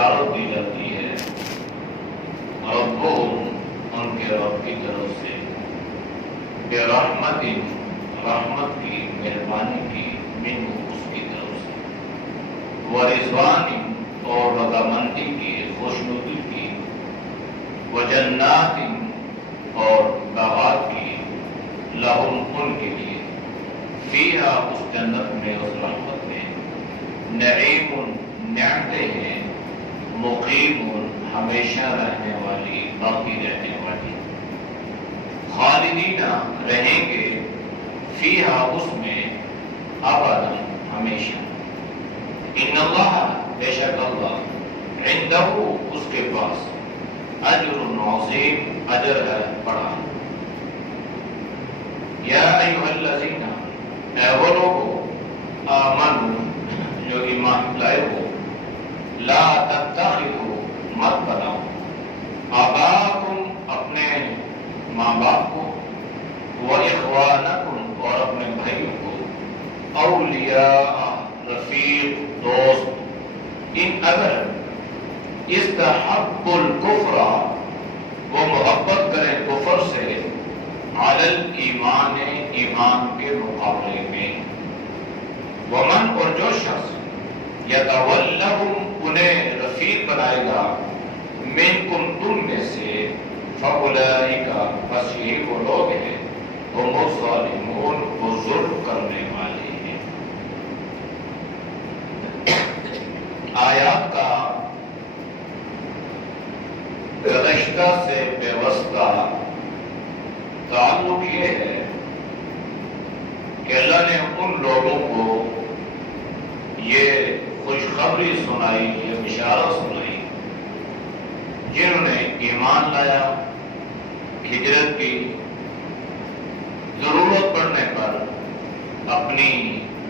بشارت دی جاتی ہے ربهم ان کے رب کی طرف سے برحمت رحمت کی مہربانی کی منہ اس کی طرف سے ورضوان اور رضامندی کی خوشنودی کی وجنات اور باغات کی لہم ان کے لیے فیہا اس جنت میں اس رحمت میں نعیم نعمتیں ہیں مقیم ہمیشہ رہنے والی باقی رہنے والی خالدین رہیں گے فیہا اس میں ابدا ہمیشہ ان اللہ بے شک اللہ عندہ اس کے پاس اجر عظیم اجر ہے بڑا یا ایھا الذین اے وہ لوگو آمنو جو ایمان لائے ہو لا تتخذوا مت بناؤ آباءکم اپنے ماں باپ کو وإخوانکم اور اپنے بھائیوں کو اولیاء رفیق دوست ان اگر استحبوا الکفر وہ محبت کریں کفر سے علی الایمان ایمان کے مقابلے میں ومن اور جو شخص یتولہم انہیں رفیق بنائے گا منکم تم میں سے فاولئک پس یہی وہ لوگ ہیں ہم الظالمون وہ ظلم کرنے والے ہیں آیات کا گذشتہ سے پیوستہ تعلق یہ ہے کہ اللہ نے ان لوگوں کو یہ خوشخبری سنائی یہ بشارت سنائی جنہوں نے ایمان لایا ہجرت کی ضرورت پڑنے پر اپنی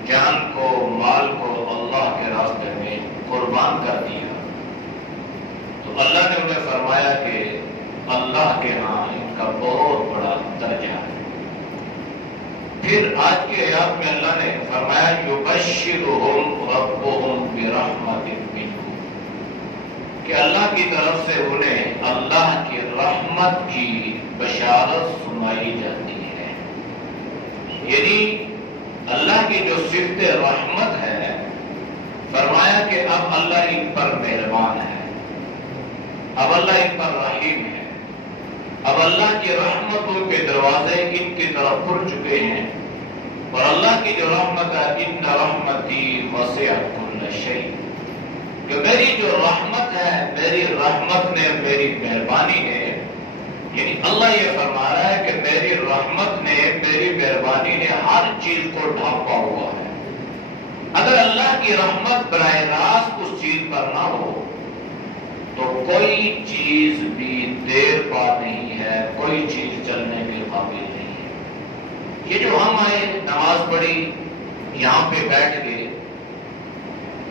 جان کو مال کو اللہ کے راستے میں قربان کر دیا تو اللہ نے انہیں فرمایا کہ اللہ کے ہاں ان کا بہت بڑا درجہ ہے پھر آج کی آیات میں اللہ نے فرمایا یبشرہم ربہم برحمت منہ کہ اللہ کی طرف سے انہیں اللہ کی رحمت کی بشارت سنائی جاتی ہے یعنی اللہ کی جو صفت رحمت ہے فرمایا کہ اب اللہ ان پر مہربان ہے اب اللہ ان پر رحیم ہے اب اللہ کی رحمتوں کے دروازے ان کی طرف کھل چکے ہیں اور اللہ کی جو رحمت ہے ان رحمتی وسعت کل شیء کہ میری جو رحمت ہے میری رحمت نے میری مہربانی نے یعنی اللہ یہ فرما رہا ہے کہ میری رحمت نے میری مہربانی نے ہر چیز کو ڈھانپا ہوا ہے اگر اللہ کی رحمت براہ راست اس چیز پر نہ ہو تو کوئی چیز بھی دیر پا نہیں ہے کوئی چیز چلنے کے قابل نہیں ہے یہ جو ہم آئے نماز پڑھی یہاں پہ بیٹھ گئے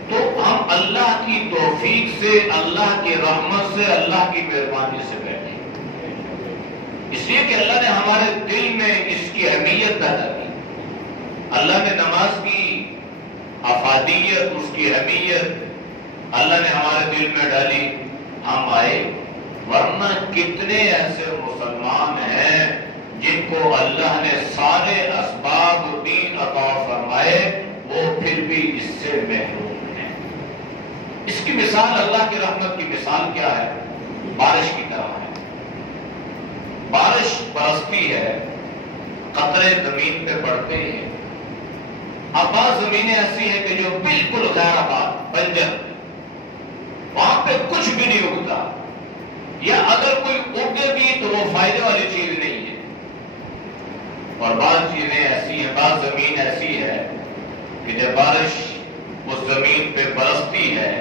تو ہم اللہ کی توفیق سے اللہ کی رحمت سے اللہ کی مہربانی سے بیٹھے اس لیے کہ اللہ نے ہمارے دل میں اس کی اہمیت پیدا کی اللہ نے نماز کی افادیت اس کی اہمیت اللہ نے ہمارے دل میں ڈالی ہم آئے ورنہ کتنے ایسے مسلمان ہیں جن کو اللہ نے سارے اسباب دین عطا فرمائے وہ پھر بھی اس سے محروم ہیں اس کی مثال اللہ کی رحمت کی مثال کیا ہے بارش کی طرح ہے بارش برستی ہے قطرے زمین پہ پڑتے ہیں اب بعض زمینیں ایسی ہیں کہ جو بالکل غیر آباد بنجر وہاں پہ کچھ بھی نہیں اگتا یا اگر کوئی اگے بھی تو وہ فائدے والی چیز نہیں ہے اور بعض چیزیں ایسی ہیں بعض زمین ایسی ہے کہ جب بارش اس زمین پہ برستی ہے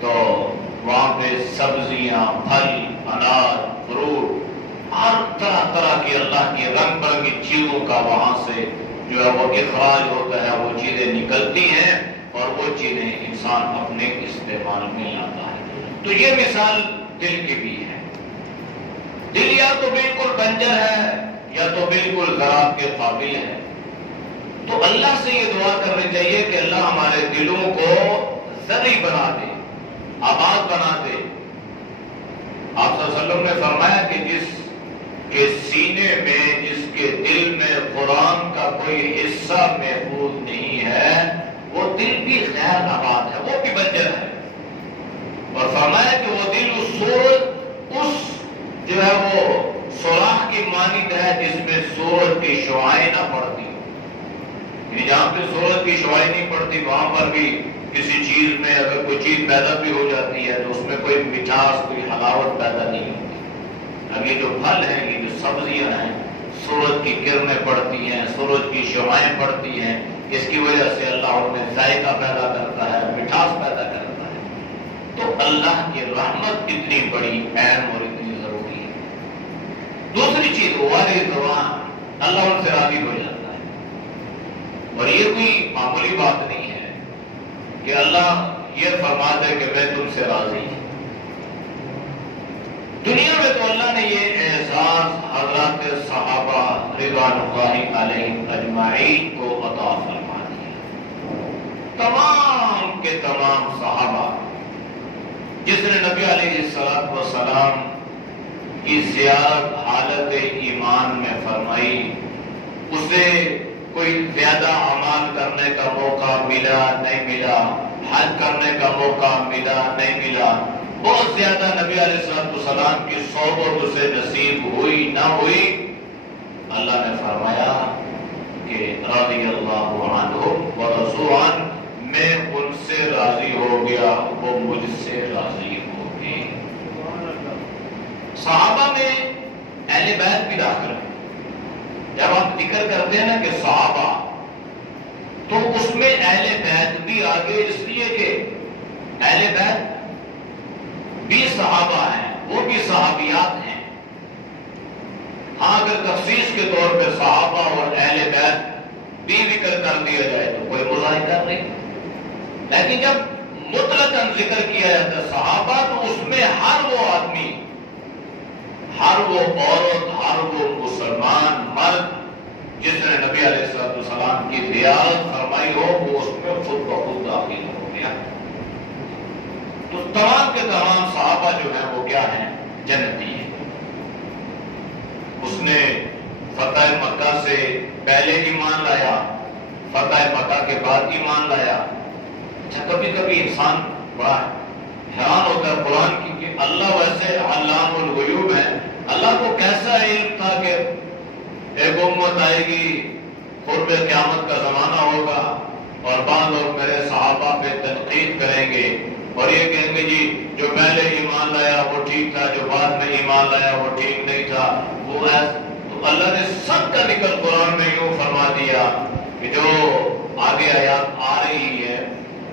تو وہاں پہ سبزیاں پھل اناج فروٹ ہر طرح طرح کی اللہ کی رنگ برنگی چیزوں کا وہاں سے جو ہے وہ اخراج ہوتا ہے وہ چیزیں نکلتی ہیں اور وہ چیزیں انسان اپنے استعمال میں لاتا ہے تو یہ مثال دل کی بھی ہے دل یا تو بالکل بنجر ہے یا تو بالکل زراعت کے قابل ہے تو اللہ سے یہ دعا کرنی چاہیے کہ اللہ ہمارے دلوں کو زرعی بنا دے آباد بنا دے۔ آپ صلی اللہ علیہ وسلم نے فرمایا کہ جس کے سینے میں، جس کے دل میں قرآن کا کوئی حصہ محفوظ نہیں ہے، وہ دل بھی غیر آباد ہے، وہ بھی بنجر ہے۔ اور فرمایا کہ وہ دل اس جو ہے وہ سوراخ کی مانند ہے جس میں سورج کی شعاعیں نہ پڑتی۔ یعنی جہاں پہ سورج کی شعاعیں نہیں پڑتی وہاں پر بھی کسی چیز میں اگر کوئی چیز پیدا بھی ہو جاتی ہے تو اس میں کوئی مٹھاس، کوئی حلاوت پیدا نہیں ہوتی۔ اب یہ جو پھل ہیں، یہ جو سبزیاں ہیں، سورج کی کرنیں پڑتی ہیں، سورج کی شعاعیں پڑتی ہیں، اس کی وجہ سے اللہ ان میں ذائقہ پیدا کرتا ہے، مٹھاس پیدا کرتا ہے۔ تو اللہ کی رحمت اتنی بڑی اہم اور اتنی ضروری ہے۔ دوسری چیز والرضوان، اللہ ان سے راضی ہو جاتا ہے۔ اور یہ کوئی معمولی بات نہیں ہے کہ اللہ یہ فرما دے کہ میں تم سے راضی ہوں۔ دنیا میں تو اللہ نے یہ اعزاز حضرات صحابہ رضوان اللہ علیہم اجمعین کو عطا فرما دیا۔ تمام کے تمام صحابہ، جس نے نبی علیہ السلام کی زیارت حالت ایمان میں فرمائی، اسے کوئی زیادہ اعمال کرنے کا موقع ملا نہیں ملا، حج کرنے کا موقع ملا نہیں ملا، بہت زیادہ نبی علیہ السلام کی صحبت اسے نصیب ہوئی نہ ہوئی، اللہ نے فرمایا کہ رضی اللہ عنہم ورضوا عنہ، میں ان سے راضی ہو گیا، وہ مجھ سے راضی ہو گئے۔ صحابہ میں اہل بیت بھی داخل ہے۔ جب ہم ذکر کرتے ہیں نا کہ صحابہ، تو اس میں اہل بیت بھی آگے، اس لیے کہ اہل بیت بھی صحابہ ہیں، وہ بھی صحابیات ہیں۔ ہاں اگر تخصیص کے طور پہ صحابہ اور اہل بیت بھی ذکر کر دیا جائے تو کوئی مظاہرہ نہیں، لیکن جب مطلقاً ذکر کیا جاتا ہے صحابہ تو اس میں ہر وہ آدمی، ہر وہ عورت، ہر وہ مسلمان مرد جس نے نبی علیہ السلام کی زیارت فرمائی ہو، وہ اس میں خود بخود داخل ہو گیا۔ تو تمام کے تمام صحابہ جو ہیں وہ کیا ہیں؟ جنتی ہیں۔ اس نے فتح مکہ سے پہلے ایمان لایا، فتح مکہ کے بعد ایمان لایا۔ اچھا، کبھی کبھی انسان بڑا حیران ہوتا ہے قرآن کی کہ اللہ ویسے علام الغیوب ہے، اللہ کو کیسا علم تھا کہ ایک امت آئے گی، قرب قیامت کا زمانہ ہوگا اور بعض لوگ میرے صحابہ پہ تنقید کریں گے اور یہ کہیں گے جی جو پہلے ایمان لایا وہ ٹھیک تھا، جو بعد میں ایمان لایا وہ ٹھیک نہیں تھا، وہ ایسا۔ تو اللہ نے سب کا نکل قرآن میں یوں فرما دیا کہ جو آگے آیات آ رہی ہے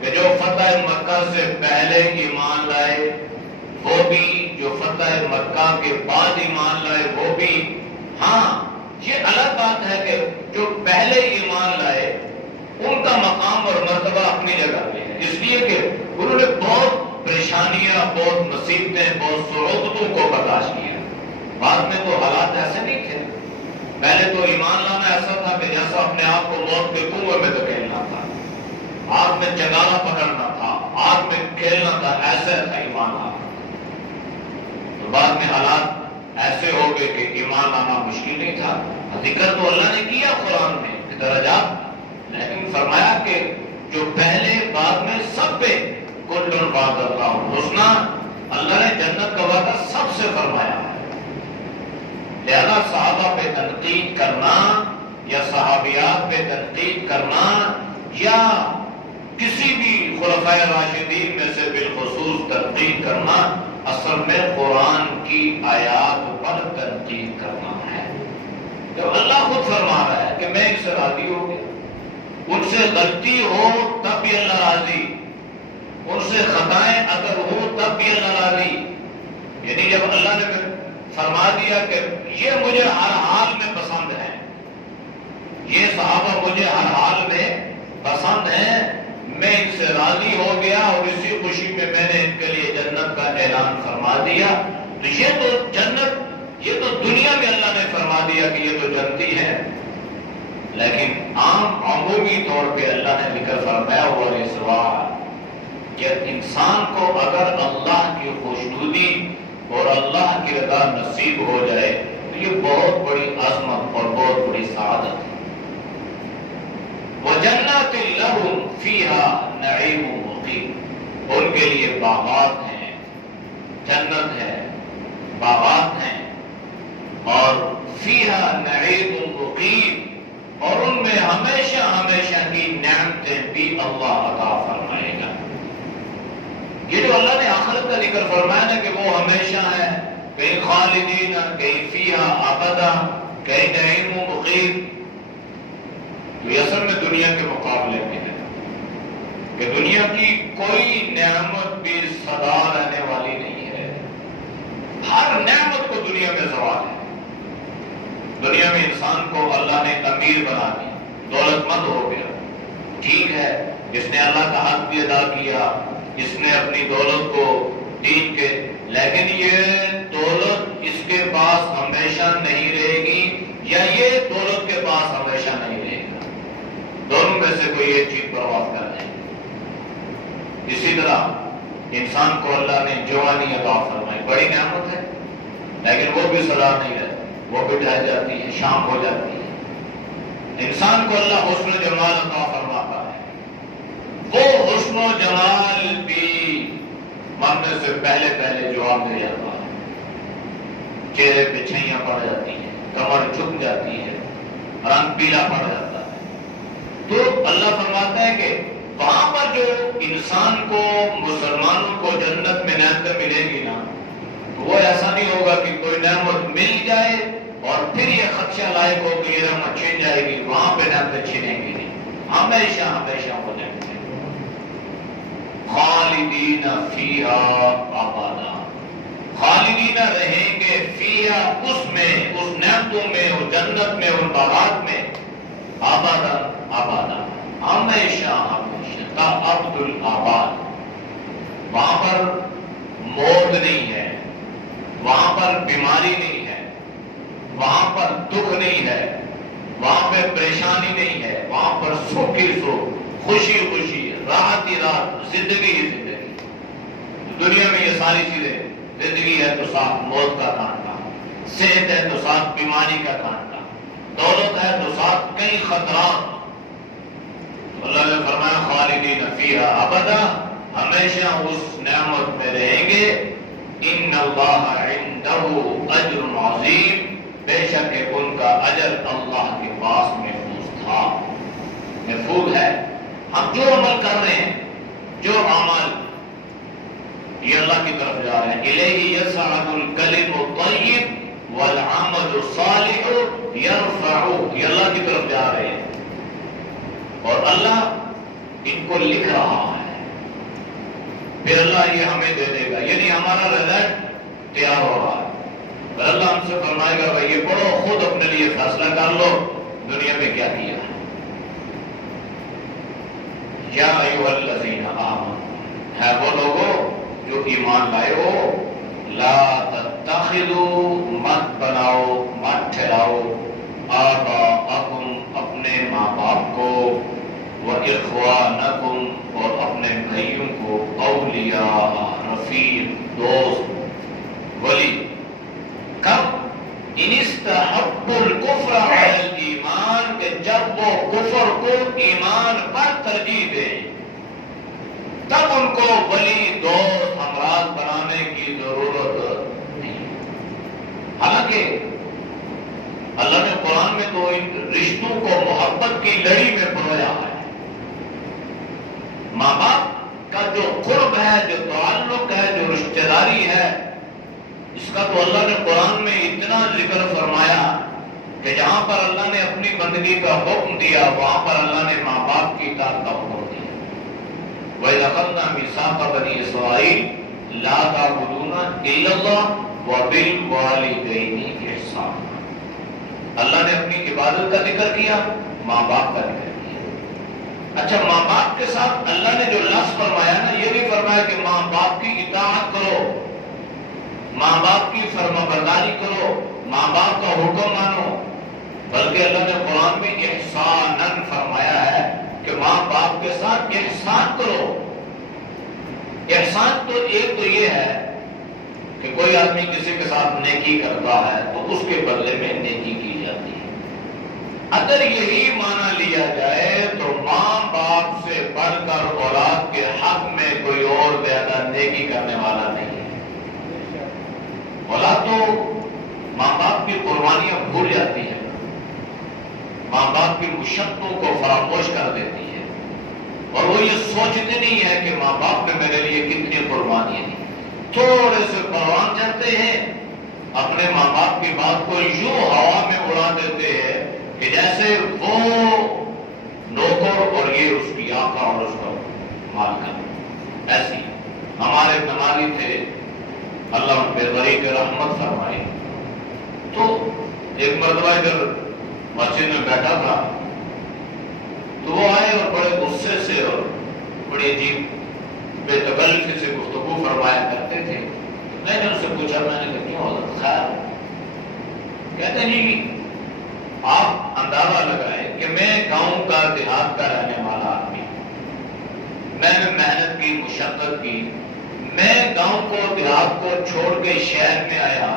کہ جو فتح مکہ سے پہلے ایمان لائے وہ بھی، جو فتح مکہ کے بعد ایمان لائے وہ بھی۔ ہاں یہ الگ بات ہے کہ جو پہلے ایمان لائے ان کا مقام اور مرتبہ اپنی جگہ پہ ہے، اس لیے کہ انہوں نے بہت پریشانیاں، بہت مصیبتیں، بہت صعوبتوں کو برداشت کیا۔ بعد میں تو حالات ایسے نہیں تھے، پہلے تو ایمان لانا ایسا تھا کہ جیسا اپنے آپ کو موت کے کنویں میں دھکیلنا تھا، آگ میں چنگارا پکڑنا تھا، آگ میں کھیلنا تھا، ایسا تھا ایمان لانا۔ تو بعد میں حالات ایسے ہو گئے کہ ایمان لانا مشکل نہیں تھا۔ ذکر تو اللہ نے کیا قرآن میں درجات، لیکن فرمایا کہ جو پہلے بعد میں سب پہ کل وعد اللہ الحسنی، اللہ نے جنت کا وعدہ سب سے فرمایا ہے۔ لہذا صحابہ پہ تنقید کرنا یا صحابیات پہ تنقید کرنا یا کسی بھی خلفائے راشدین میں سے بالخصوص تنقید کرنا اصل میں قرآن کی آیات پر تنقید کرنا ہے۔ جب اللہ خود فرما رہا ہے کہ میں ان سے راضی ہو گیا، ان سے غلطی ہو تب بھی اللہ راضی، ان سے خطائیں اگر ہو تب بھی اللہ راضی، یعنی جب اللہ نے فرما دیا کہ یہ مجھے ہر حال میں پسند ہے، یہ صحابہ مجھے ہر حال میں پسند ہیں، میں ان سے راضی ہو گیا اور اسی خوشی میں میں نے ان کے لیے جنت کا اعلان فرما دیا، تو یہ تو جنت، یہ تو دنیا میں اللہ نے فرما دیا کہ یہ تو جنتی ہے، لیکن عام عمومی طور پہ اللہ نے ذکر فرمایا ہوا رضوان، کہ انسان کو اگر اللہ کی خوشنودی اور اللہ کی رضا نصیب ہو جائے تو یہ بہت بڑی عظمت اور بہت بڑی سعادت ہے۔ وَجَنَّاتٍ لَهُمْ فِيهَا نَعِيمٌ مُقِيمٌ، ان کے لیے باغات ہیں، جنت ہے، باغات ہیں، اور فِيهَا نَعِيمٌ مُقِيمٌ، اور ان میں ہمیشہ ہمیشہ کی نعمتیں بھی اللہ عطا فرمائے گا۔ یہ جو اللہ نے آخرت کا ذکر فرمایا نا کہ وہ ہمیشہ ہے، کہیں خالدین، کہیں فیہا ابدا، کہیں نعیم مقیم، تو یہ اصل میں دنیا کے مقابلے میں ہے کہ دنیا کی کوئی نعمت بھی سدا رہنے والی نہیں ہے۔ ہر نعمت کو دنیا میں زوال ہے۔ دنیا میں انسان کو اللہ نے امیر بنا دیا، دولت مند ہو گیا، ٹھیک ہے، اس نے اللہ کا حق بھی ادا کیا، اس نے اپنی دولت کو دین کے، لیکن یہ دولت اس کے پاس ہمیشہ نہیں رہے گی، یا یہ دولت کے پاس ہمیشہ نہیں رہے گا، دونوں میں سے کوئی ایک چیز پرواز کر جائے۔ اسی طرح انسان کو اللہ نے جوانی عطا فرمائی، بڑی نعمت ہے، لیکن وہ بھی سدا نہیں رہتی، وہ بھی ڈھل جاتی ہے، شام ہو جاتی ہے۔ انسان کو اللہ حسن و جمال عطا فرماتا ہے، وہ حسن و جمال بھی مرنے سے پہلے پہلے جواب دے جاتا ہے، چہرے پہ چھیاں پڑ جاتی ہیں، کمر جھک جاتی ہے، رنگ پیلا پڑ جاتا ہے۔ تو اللہ فرماتا ہے کہ وہاں پر جو انسان کو، مسلمانوں کو جنت میں نعمتیں ملے گی نا، تو وہ ایسا نہیں ہوگا کہ کوئی نعمت مل جائے اور پھر یہ خدشہ لائق ہو کہ یہ نعمت چھن جائے گی، وہاں پہ نعمتیں چھنیں گی نہیں، ہمیشہ ہمیشہ ہو جائیں گے۔ خالدین فیہا ابدا، خالدین رہیں گے فیہا، اس میں، اس نعمتوں میں، اس جنت میں، ان باغات میں، ابدا ابدا، ہمیشہ ہمیشہ، تا ابد الآباد۔ وہاں پر موت نہیں ہے، وہاں پر بیماری نہیں ہے، وہاں پر دکھ نہیں ہے، وہاں پہ پریشانی نہیں ہے، وہاں پر سکھ ہی سکھ، خوشی خوشی، راحت ہی راحت، زندگی ہی زندگی۔ دنیا میں یہ ساری چیزیں، زندگی ہے تو ساتھ موت کا کانٹا، صحت ہے تو ساتھ بیماری کا کانٹا، دولت ہے تو ساتھ کئی خطرات۔ اللہ نے فرمایا خالدین فیہا ابدا، ہمیشہ اس نعمت میں رہیں گے۔ ان اللہ عندہ اجر عظیم، بے شک ان کا اجر اللہ کے پاس محفوظ تھا، محفوظ ہے۔ ہم جو عمل کر رہے ہیں، جو عمل، یہ اللہ کی طرف جا رہے ہیں، الیہ یصعد الکلم الطیب والعمل الصالح یرفعہ، یہ اللہ کی طرف جا رہے ہیں، اور اللہ ان کو لکھ رہا ہے، پھر اللہ یہ ہمیں دے دے گا، یعنی ہمارا رزلٹ تیار ہو رہا ہے۔ پھر اللہ ہم سے فرمائے گا بھائی یہ پڑھو، خود اپنے لیے فیصلہ کر لو دنیا میں کیا کیا۔ یا ایھا الذین آمنوا، ہے وہ لوگوں جو ایمان لائے ہو، لا تتخذوا، مت بناؤ، مت ٹھہراؤ، آباءکم، اپنے ماں باپ کو، وإخوانکم، اور اپنے بھائیوں کو، اولیاء، رفیق، دوست، ولی، کب؟ ان استحبوا الکفر علی الایمان، کہ جب وہ کفر کو ایمان پر ترجیح دے، تب ان کو ولی، دوست، ہمراہ بنانے کی ضرورت نہیں۔ حالانکہ اللہ نے قرآن میں تو ان رشتوں کو محبت کی لڑی میں پرویا ہے۔ ماں باپ کا جو قرب ہے، جو تعلق ہے، جو رشتہ داری ہے، اس کا تو اللہ نے قرآن میں اتنا ذکر فرمایا کہ جہاں پر اللہ نے اپنی بندگی کا حکم دیا، وہاں پر اللہ نے ماں باپ کی اطاعت کا حکم دیا۔ وَإِذْ أَخَذْنَا مِيثَاقَ بَنِي إِسْرَائِيلَ لَا تَعْبُدُونَ إِلَّا اللَّهَ وَبِالْوَالِدَيْنِ إِحْسَانًا، اللہ نے اپنی عبادت کا ذکر کیا، ماں باپ کا ذکر کیا۔ اچھا، ماں باپ کے ساتھ اللہ نے جو لفظ فرمایا نا، یہ نہیں فرمایا کہ ماں باپ کی اطاعت کرو، ماں باپ کی فرما برداری کرو، ماں باپ کا حکم مانو، بلکہ اللہ نے قرآن میں احساناً فرمایا ہے کہ ماں باپ کے ساتھ احسان کرو۔ احسان تو ایک تو یہ ہے کہ کوئی آدمی کسی کے ساتھ نیکی کرتا ہے تو اس کے بدلے میں نیکی کی جاتی ہے۔ اگر یہی معنی لیا جائے تو ماں باپ سے بڑھ کر اولاد کے حق میں کوئی اور زیادہ نیکی کرنے والا نہیں ہے۔ اولاد تو ماں باپ کی قربانیاں بھول جاتی ہے، ماں باپ کی مشقتوں کو فراموش کر دیتی ہے، اور وہ یہ سوچتے نہیں ہے کہ ماں باپ نے میرے لیے کتنی قربانیاں دی۔ تھوڑے سے پروان چڑھتے ہیں، اپنے ماں باپ کی بات کو یوں ہوا میں اڑا دیتے ہیں کہ جیسے وہ نوکر اور یہ اس کی آقا اور اس کا مالک۔ ایسی ہمارے نمازی تھے، اللہ ان پہ غریق رحمت فرمائے، تو ایک مرتبہ ادھر مسجد میں بیٹھا تھا تو وہ آئے اور بڑے غصے سے اور بڑی عجیب بے تکلفی سے گفتگو فرمایا کرتے تھے۔ میں نے ان سے پوچھا، میں نے کہا کیوں حضرت خیر؟ کہتے ہیں جی آپ اندازہ لگائے کہ میں گاؤں کا دیہات کا رہنے والا آدمی، میں نے محنت کی، مشقت کی، میں گاؤں کو دیہات کو چھوڑ کے شہر میں آیا،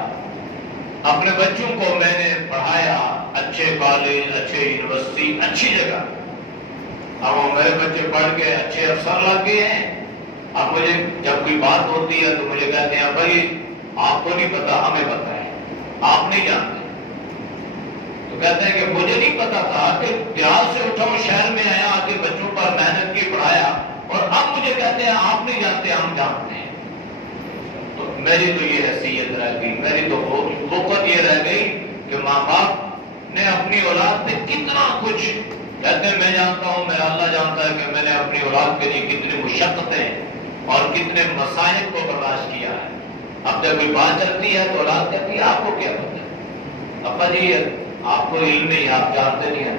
اپنے بچوں کو میں نے پڑھایا اچھے کالج، اچھے یونیورسٹی، اچھی جگہ، اب وہ میرے بچے پڑھ کے اچھے افسر لگ گئے ہیں۔ اب مجھے جب کوئی بات ہوتی ہے تو مجھے کہتے ہیں بھائی آپ کو نہیں پتا، ہمیں پتا ہے، آپ نہیں جانتے۔ تو کہتے ہیں کہ مجھے نہیں پتا تھا کہ دیہات سے اٹھا ہوں، شہر میں آیا، آ کے بچوں پر محنت کی، پڑھایا، اور اب مجھے کہتے ہیں آپ نہیں جانتے، ہم جانتے ہیں۔ تو میری تو یہ حیثیت رہ گئی، میری تو وقت یہ رہ گئی کہ ماں باپ نے اپنی اولاد میں کتنا کچھ، کہتے ہیں میں جانتا ہوں، میرا اللہ جانتا ہے کہ میں نے اپنی اولاد کے لیے کتنی مشقتیں اور کتنے مسائل کو برداشت کیا ہے۔ اب جب کوئی بات چلتی ہے تو اولاد کہتی ہے آپ کو کیا پتا ہے؟ ابا جی آپ کو علم نہیں، آپ جانتے نہیں ہیں،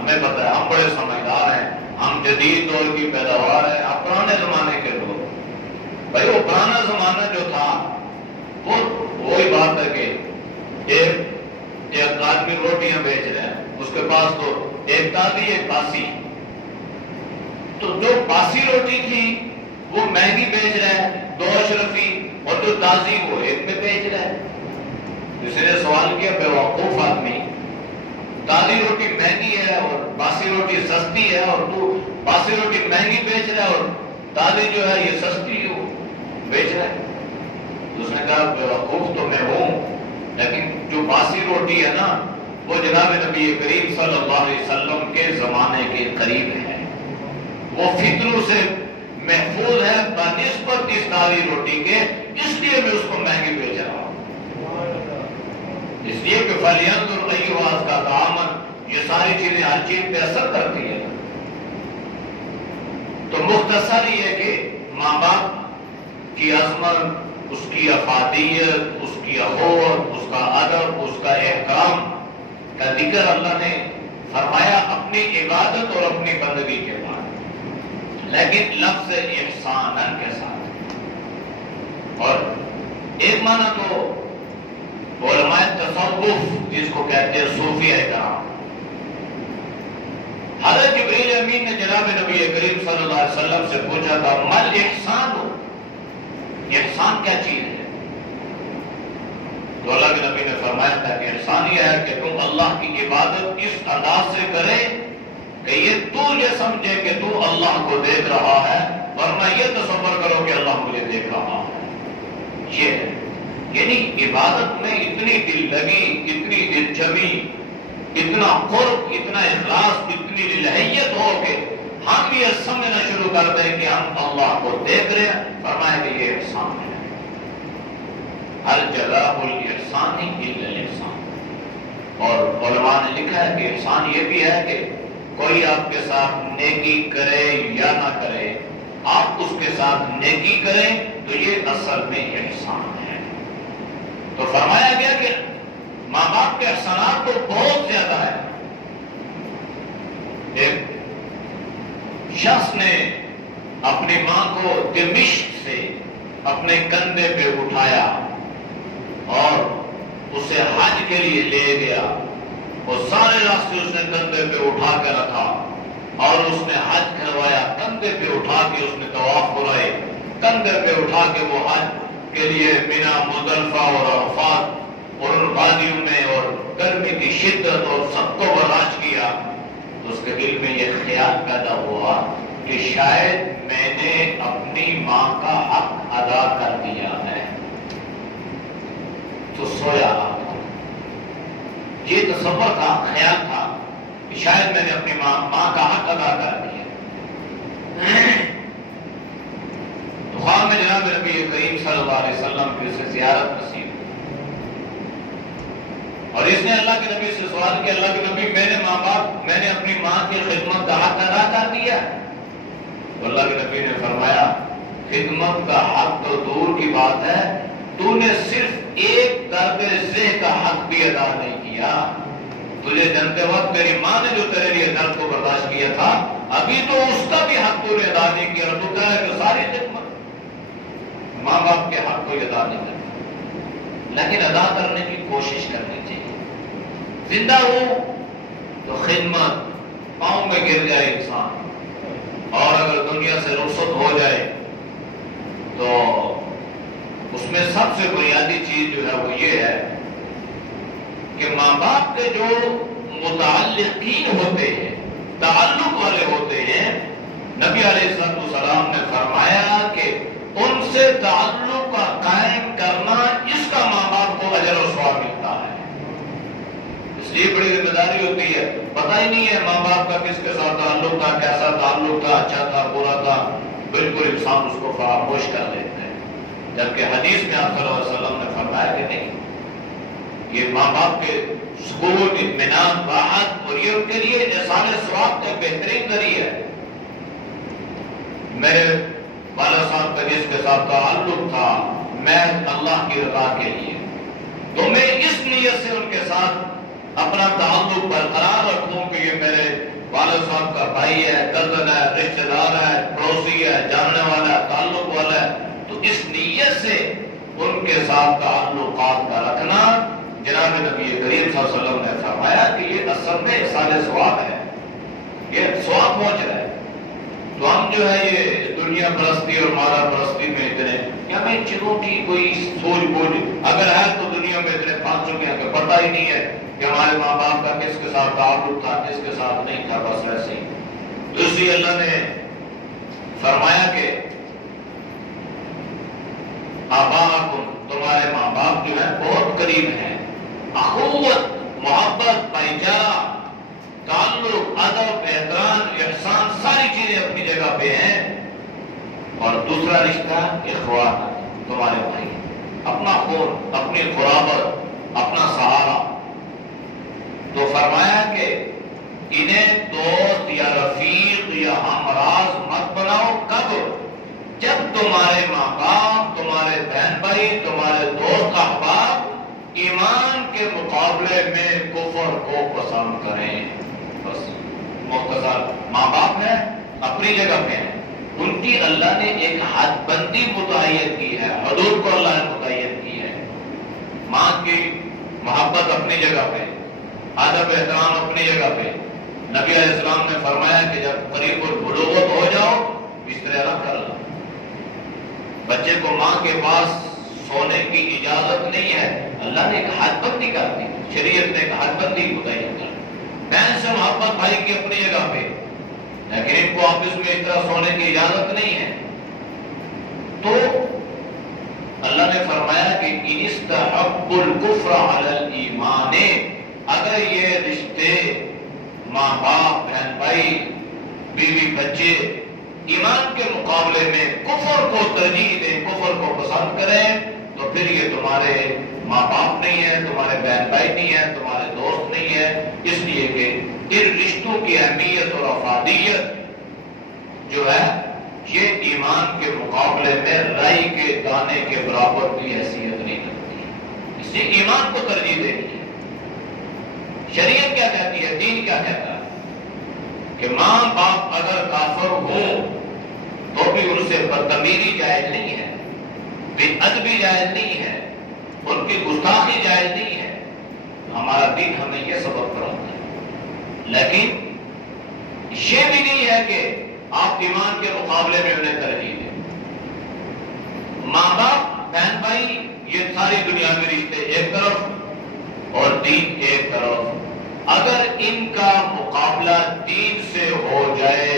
ہمیں پتا ہے، ہم بڑے سمجھدار ہیں، ہم جدید دور کی پیداوار ہیں، آپ پرانے زمانے کے لوگ۔ بھائی وہ پرانا زمانہ جو تھا وہ وہی بات ہے کہ ایک آدمی روٹیاں بیچ رہا ہے، اس کے پاس تو ایک تازی ایک باسی، تو جو باسی روٹی تھی وہ مہنگی بیچ رہا ہے 2 اشرفی، اور جو تازی وہ 1 میں بیچ رہا ہے۔ کسی نے سوال کیا، بے وقوف آدمی، تازی روٹی مہنگی ہے اور باسی روٹی سستی ہے، اور تو باسی روٹی مہنگی بیچ رہا ہے اور تازی جو ہے یہ سستی ہو بیچ رہا ہے۔ اس نے کہا بے وقوف تو میں ہوں، لیکن جو باسی روٹی ہے نا وہ جناب نبی کریم صلی اللہ علیہ وسلم کے زمانے کے قریب ہے، وہ فتنوں سے محفوظ ہے بنسبت اس تازی روٹی کے، اس لیے میں اس کو مہنگی بیچ رہا ہوں، اس لیے کہ فَلْيَنْظُرْ أَيُّهَا أَزْكَىٰ طَعَامًا، یہ ساری چیزیں ہر چیز پہ اثر کرتی ہیں۔ تو مختصر یہ کہ ماں باپ کی عظمت، اس کی افادیت، اس کی اخوت، اس کا ادب، اس کا احترام کا ذکر اللہ نے فرمایا اپنی عبادت اور اپنی بندگی کے بعد، لیکن لفظ احساناً کے ساتھ۔ اور ایک معنی تو علماء تصوف جس کو کہتے ہیں صوفیہ کرام، حضرت جبریل امین نے جناب نبی کریم صلی اللہ علیہ وسلم سے پوچھا تھا مل احسان، احسان کیا چیز ہے؟ تو اللہ کے نبی نے فرمایا تھا کہ احسان یہ ہے کہ تم اللہ کی عبادت اس انداز سے کرے کہ یہ تو یہ سمجھے کہ تو اللہ کو دیکھ رہا ہے، ورنہ یہ تصور کرو کہ اللہ مجھے دیکھ رہا ہے۔ یہ ہے یعنی عبادت میں اتنی دل لگی، اتنی دل جمی، اتنا قرب، اتنا اخلاص، اتنی للہیت ہو کہ ہم یہ سمجھنا شروع کر دیں کہ ہم اللہ کو دیکھ رہے ہیں۔ فرمایا کہ یہ احسان ہے، الجزاء الاحسان الا الاحسان۔ اور علماء نے لکھا ہے کہ احسان یہ بھی ہے کہ کوئی آپ کے ساتھ نیکی کرے یا نہ کرے، آپ اس کے ساتھ نیکی کریں تو یہ اصل میں احسان ہے۔ تو فرمایا گیا کہ ماں باپ کے احسانات تو بہت زیادہ ہے۔ ایک شخص نے اپنی ماں کو دمشق سے اپنے کندھے پہ اٹھایا اور اسے حج کے لیے لے گیا، اور سارے راستے اس نے کندھے پہ اٹھا کے رکھا اور اس نے حج کروایا، کندھے پہ اٹھا کے اس نے طواف کرائے، کندھے پہ اٹھا کے وہ حج کے لیے مینا، مزدلفہ اور عرفات اور ان وادیوں میں اور گرمی کی شدت اور سب کو برداشت کیا، تو اس کے دل میں یہ خیال پیدا ہوا کہ شاید میں نے اپنی ماں کا حق ادا کر دیا ہے، تو سویا آپ۔ یہ تصور تھا، خیال تھا کہ شاید میں نے اپنی ماں کا حق ادا کر دیا۔ تو خواب میں جناب نبی کریم صلی اللہ علیہ وسلم کی اسے زیارت نصیب، اور اس نے اللہ کے نبی سے سوال کیا، اللہ کے نبی میں نے اپنی ماں کی خدمت کا حق ادا کر دیا؟ تو اللہ کے نبی نے فرمایا خدمت کا حق تو دور کی بات ہے، تو نے صرف ایک درد ذہ کا حق بھی ادا نہیں کیا۔ تجھے جنتے وقت تیری ماں نے جو تیرے لیے درد کو برداشت کیا تھا، ابھی تو اس کا بھی حق تو نے ادا نہیں کیا، اور تو کہہ رہے کہ ساری خدمت، ماں باپ کے حق کو ادا نہیں کرتا، لیکن ادا کرنے کی کوشش کرنی چاہیے۔ زندہ ہو تو خدمت، پاؤں میں گر جائے انسان اور اگر دنیا سے رخصت ہو جائے تو اس میں سب سے بنیادی چیز جو ہے وہ یہ ہے کہ ماں باپ کے جو متعلقین ہوتے ہیں، تعلق والے ہوتے ہیں، نبی علیہ السلام نے فرمایا کہ ان سے تعلق کا قائم کرنا، اس کا ماں باپ کو اجر و ثواب ملتا ہے۔ اس لیے بڑی ذمہ داری ہوتی ہے، پتہ ہی نہیں ہے ماں باپ کا کس کے ساتھ تعلق تھا، کیسا تعلق تھا، اچھا تھا، برا تھا، بالکل انسان اس کو فراموش کر دیتا ہے، جبکہ حدیث میں آپ صلی اللہ علیہ وسلم نے فرمایا کہ نہیں، یہ ماں باپ کے سکون، اطمینان، راحت اور یہ ان کے لیے احسان ثواب کا بہترین ذریعہ ہے۔ میرے والد صاحب کا جس کے ساتھ تعلق تھا، میں اللہ کی رضا کے لیے، تو میں اس نیت سے ان کے ساتھ اپنا تعلق برقرار رکھوں کہ یہ میرے والد صاحب کا بھائی ہے، کزن ہے، رشتہ دار ہے، پڑوسی ہے، جاننے والا ہے، تعلق والا ہے، تو اس نیت سے ان کے ساتھ تعلقات کا رکھنا، جناب نبی کریم صلی اللہ علیہ وسلم نے فرمایا کہ یہ اصل میں احسان ثواب ہے، یہ ثواب پہنچ رہا ہے۔ تو ہم جو ہے یہ دنیا پرستی اور مالا پرستی میں اتنے، یا میں چلو کی کوئی سوچ بوجھ اگر ہے تو دنیا میں اتنے پھنس چکے ہیں کہ پتہ ہی نہیں ہے کہ ہمارے ماں باپ کا کس کے ساتھ تعلق تھا، کس کے ساتھ نہیں تھا، بس ایسے ہی۔ تو اس لیے اللہ نے فرمایا کہ آباءکم، تمہارے ماں باپ جو ہیں بہت قریب ہیں، اخوت، محبت، بھائی چارہ، تعلق، ادب، احترام، احسان، ساری چیزیں اپنی جگہ پہ ہیں۔ اور دوسرا رشتہ اخوان، تمہارے بھائی، اپنا خون، اپنی قرابت، اپنا سہارا۔ تو فرمایا کہ انہیں دوست یا رفیق یا ہمراز مت بناؤ، کب؟ جب تمہارے ماں باپ، تمہارے بہن بھائی، تمہارے دوست احباب ایمان کے مقابلے میں کفر کو پسند کریں۔ بس مختصر، ماں باپ ہیں اپنی جگہ پہ ہیں، ان کی اللہ نے ایک حد بندی متعین کی ہے، حدود کو اللہ نے متعین کی ہے۔ ماں کی محبت اپنی جگہ پہ، ادب احترام اپنی جگہ پہ۔ نبی علیہ السلام نے فرمایا کہ جب قریب البلوغت ہو جاؤ، بستر الگ کر لو۔ بچے کو ماں کے پاس سونے کی اجازت نہیں ہے، اللہ نے ایک حد بندی کر دی، شریعت نے ایک حد بندی متعین کر دی۔ بہن سے محبت بھائی کی اپنی جگہ پہ، لیکن ان کو آپس میں اس طرح سونے کی اجازت نہیں ہے۔ تو اللہ نے فرمایا کہ ان استحب الکفر علی الایمان، اگر یہ رشتے ماں باپ، بہن بھائی، بیوی بچے ایمان کے مقابلے میں کفر کو ترجیح دیں، کفر کو پسند کریں، تو پھر یہ تمہارے ماں باپ نہیں ہے، تمہارے بہن بھائی نہیں ہے، تمہارے دوست نہیں ہے۔ اس لیے کہ ان رشتوں کی اہمیت اور افادیت جو ہے یہ ایمان کے مقابلے میں رائی کے دانے کے برابر کی حیثیت نہیں رکھتی ہے، اس لیے ایمان کو ترجیح دینی ہے۔ شریعت کیا کہتی ہے، دین کیا کہتا ہے کہ ماں باپ اگر کافر ہو تو بھی ان سے بدتمیزی جائز نہیں ہے، بے ادبی جائز نہیں ہے، ان کی گستاخی جائز نہیں ہے۔ ہمارا دین ہمیں یہ سبق پڑھاتا ہے، لیکن یہ بھی نہیں ہے کہ آپ ایمان کے مقابلے میں انہیں ترجیح دیں۔ ماں باپ بہن بھائی یہ ساری دنیاوی رشتے ایک طرف اور دین ایک طرف، اگر ان کا مقابلہ دین سے ہو جائے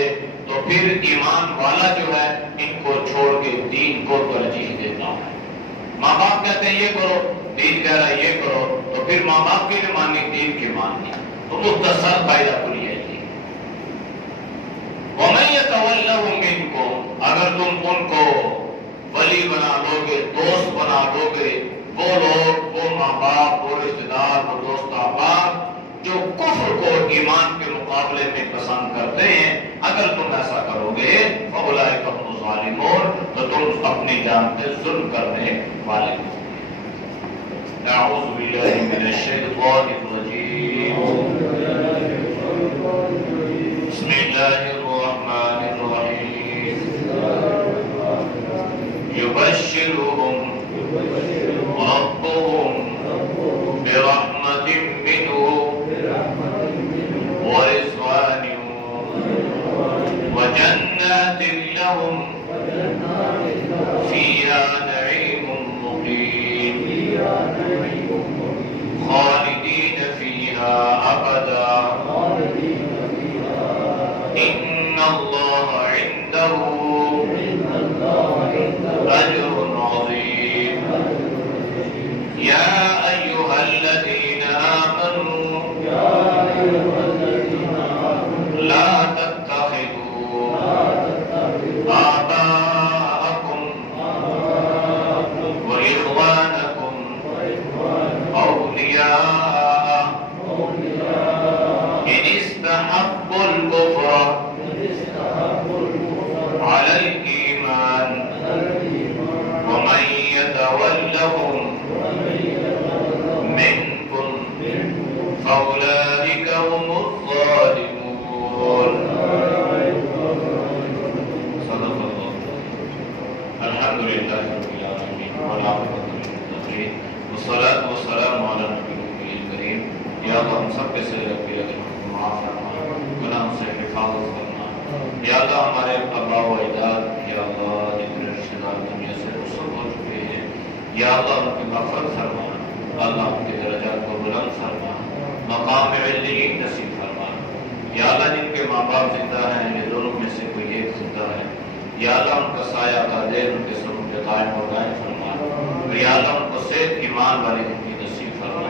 تو پھر ایمان والا جو ہے ان کو چھوڑ کے دین کو ترجیح دیتا ہے۔ ماں باپ کہتے ہیں یہ کرو، دین کہہ رہا ہے یہ کرو، تو پھر ماں باپ کی نہیں ماننی، دین کی ماننی۔ تو مختصر فائدہ کلیہ ہے وَمَن يَتَوَلَّهُم مِّنكُمْ، اگر تم ان کو ولی بنا لو گے، دوست بنا لو گے، وہ لوگ، وہ ماں باپ، وہ رشتے دار، وہ دوست احباب جو کفر کو ایمان کے مقابلے میں پسند کرتے ہیں، اگر تم ایسا کرو گے فَأُولَٰئِکَ هُمُ الظَّالِمُونَ، تو تم اپنی جان پہ ظلم کرنے والے ہو۔ اعوذ باللہ من الشیطان الرجیم، بسم اللہ الرحمن الرحیم، یبشرہم ربهم برحمت منہ ورضوان وجنات لهم فيها نعيم مقيم خالدين فيها أبدا إن الله عنده أجر عظيم يا أيها الذين آمنوا لا تتخذوا آباءكم وإخوانكم أولياء إن استحبوا الكفر على الإيمان ومن يتولهم منكم فأولئك هم الظالمون۔ صدق اللہ۔ الحمد للہ رب العالمین والعاقبۃ للمتقین والصلاۃ والسلام علی نبیہ الکریم۔ یا اللہ ہم سب کے سر اپنے معاف فرما، گناہوں سے حفاظت فرما۔ یا اللہ ہمارے آباء و اجداد، یا اللہ جتنے رشتہ دار دنیا سے رخصت ہو چکے ہیں، یا اللہ ان کی مغفرت فرما، اللہ ان کے درجات کو بلند فرما، مقام علیین نصیب فرما۔ یا اللہ جن کے ماں باپ زندہ ہیں، یہ دونوں میں سے کوئی ایک زندہ ہے، یا اللہ ان کا سایہ قادر ان کے سروں پہ قائم اور دائم فرما۔ یا اللہ ان کو صحت ایمان والی زندگی نصیب فرما،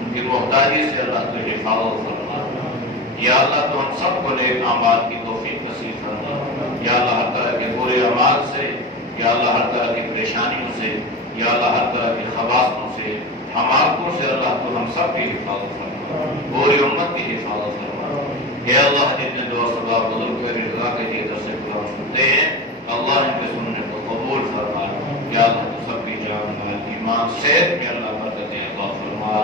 ان کی محتاجی سے اللہ کی حفاظت فرما۔ یا اللہ تو ہم سب کو نیک اعمال کی توفیق نصیب فرما۔ یا اللہ ہر طرح کے برے اعمال سے، یا اللہ ہر طرح کی پریشانیوں سے، یا اللہ ہر طرح کی خباثتوں سے، حماقتوں سے اللہ تو ہم سب کی حفاظت فرما، پوری امت کی حفاظت فرما۔ اے اللہ جتنے دعا سبا بزرگ کی رضا کے لیے در سے قرآن سنتے ہیں، اللہ ان کے سننے کو قبول فرما۔ یا اللہ تو سب کی جان مال ایمان صحت میں اللہ برکتیں عطا فرما۔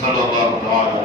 صلی اللہ تعالی